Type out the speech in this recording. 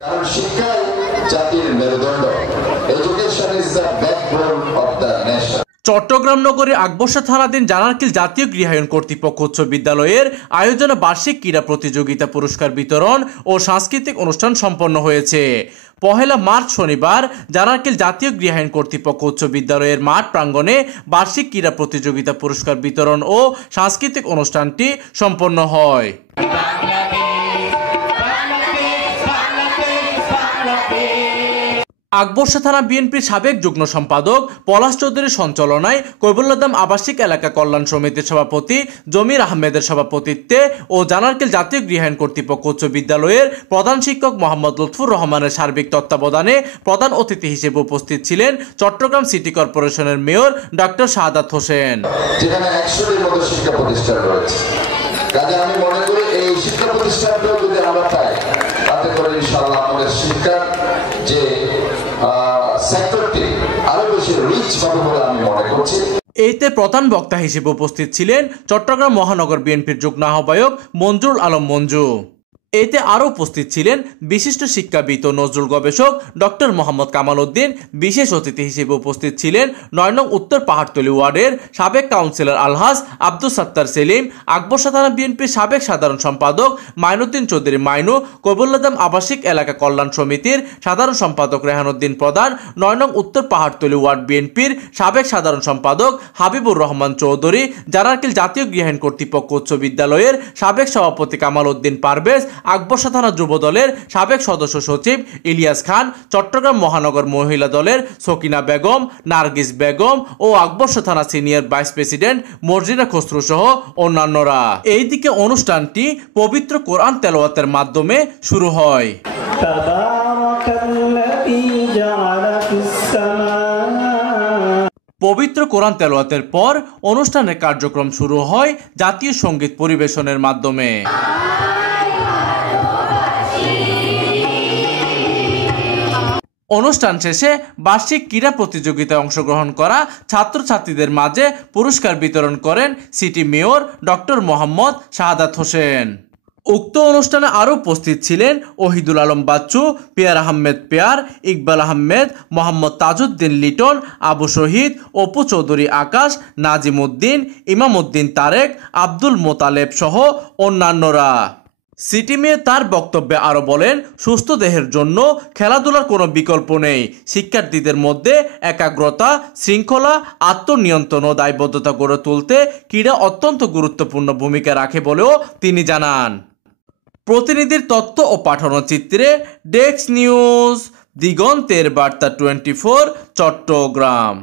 কারণ শিক্ষাই জাতির মেরুদণ্ড। Education is the backbone of the nation. Chittagong নগরীর আকবর্ষা থানাধীন জানারকিল জাতীয় গৃহায়ণ কর্তৃপক্ষ উচ্চ বিদ্যালয়ের আয়োজনে বার্ষিক ক্রীড়া প্রতিযোগিতা পুরস্কার বিতরণ ও সাংস্কৃতিক অনুষ্ঠান সম্পন্ন হয়েছে। 1 মার্চ শনিবার জানারকিল জাতীয় গৃহায়ণ কর্তৃপক্ষ উচ্চ বিদ্যালয়ের মাঠ প্রাঙ্গণে বার্ষিক ক্রীড়া প্রতিযোগিতা পুরস্কার বিতরণ ও সাংস্কৃতিক অনুষ্ঠানটি সম্পন্ন হয়। আকবর্ষা থানা বিএনপির সাবেক যুগ্ম সম্পাদক পলাশ চৌধুরীর সঞ্চালনায় কৈবল্যধাম আবাসিক এলাকা কল্যাণ সমিতির সভাপতি জমির আহমেদের সভাপতিত্বে ও জানারকিল জাতীয় গৃহায়ণ কর্তৃপক্ষ উচ্চ বিদ্যালয়ের প্রধান শিক্ষক মোহাম্মদ লুৎফুর রহমানের সার্বিক তত্ত্বাবধানে প্রধান অতিথি হিসেবে উপস্থিত ছিলেন চট্টগ্রাম সিটি কর্পোরেশনের মেয়র ডক্টর শাহাদাত হোসেন। যেখানে 100-এর মতো শিক্ষা প্রতিষ্ঠান রয়েছে, কাজে আমি মনে করি এই শিক্ষা প্রতিষ্ঠানটাও যদি আমরা পাই, তাতে করে ইনশাআল্লাহ আমাদের শিক্ষার যে সেক্টরটি আরো বেশি রিচ হবে বলে আমি মনে করছি। এতে প্রধান বক্তা হিসেবে উপস্থিত ছিলেন চট্টগ্রাম মহানগর বিএনপির যুগ্ম আহ্বায়ক মঞ্জুরুল আলম মঞ্জু। এতে আরও উপস্থিত ছিলেন বিশিষ্ট শিক্ষাবিদ ও নজরুল গবেষক ডক্টর মোহাম্মদ কামাল উদ্দিন। বিশেষ অতিথি হিসেবে উপস্থিত ছিলেন 9 নং উত্তর পাহাড়তলী ওয়ার্ডের সাবেক কাউন্সিলর আলহাজ আব্দুল সাত্তার সেলিম, আকবর্ষা থানা বিএনপির সাবেক সাধারণ সম্পাদক মাইনুদ্দিন চৌধুরী মাইনু, কৈবল্যধাম আবাসিক এলাকা কল্যাণ সমিতির সাধারণ সম্পাদক রেহানুদ্দিন প্রধান, 9 নং উত্তর পাহাড়তলী ওয়ার্ড বিএনপির সাবেক সাধারণ সম্পাদক হাবিবুর রহমান চৌধুরী, জানারকিল জাতীয় গৃহায়ণ কর্তৃপক্ষ উচ্চ বিদ্যালয়ের সাবেক সভাপতি কামাল উদ্দিন পারভেজ, আকবর্ষা থানা যুব দলের সাবেক সদস্য সচিব ইলিয়াস খান, চট্টগ্রাম মহানগর মহিলা দলের সকিনা বেগম, নার্গিস বেগম ও আকবর্ষা থানা senior vice president Morjina Khasru সহ অন্যান্যরা। এইদিকে অনুষ্ঠানটি পবিত্র কোরআন তেলাওয়াতের মাধ্যমে শুরু হয়। পবিত্র কোরআন তেলাওয়াতের পর অনুষ্ঠানের কার্যক্রম শুরু হয় জাতীয় সঙ্গীত পরিবেশনের মাধ্যমে। অনুষ্ঠান শেষে বার্ষিক ক্রীড়া প্রতিযোগিতায় অংশগ্রহণ করা ছাত্রছাত্রীদের মাঝে পুরস্কার বিতরণ করেন city mayor doctor Mohammad Shahadat Hossain. উক্ত অনুষ্ঠানে আরও উপস্থিত ছিলেন ওহিদুল আলম বাচ্চু, পেয়ার আহমেদ পেয়ার, ইকবাল আহমেদ, মোহাম্মদ তাজউদ্দিন লিটন, আবু শহীদ, অপু চৌধুরী আকাশ, নাজিম উদ্দিন, ইমাম উদ্দিন তারেক, আব্দুল মোতালেব সহ অন্যান্যরা। সিটি মেয়র তার বক্তব্যে আরও বলেন, সুস্থ দেহের জন্য খেলাধুলার কোনো বিকল্প নেই। শিক্ষার্থীদের মধ্যে একাগ্রতা, শৃঙ্খলা, আত্মনিয়ন্ত্রণ ও দায়বদ্ধতা গড়ে তুলতে ক্রীড়া অত্যন্ত গুরুত্বপূর্ণ ভূমিকা রাখে বলেও তিনি জানান। প্রতিনিধির তথ্য ও পাঠানো চিত্রে ডেস্ক নিউজ, দিগন্তের বার্তা 24, চট্টগ্রাম।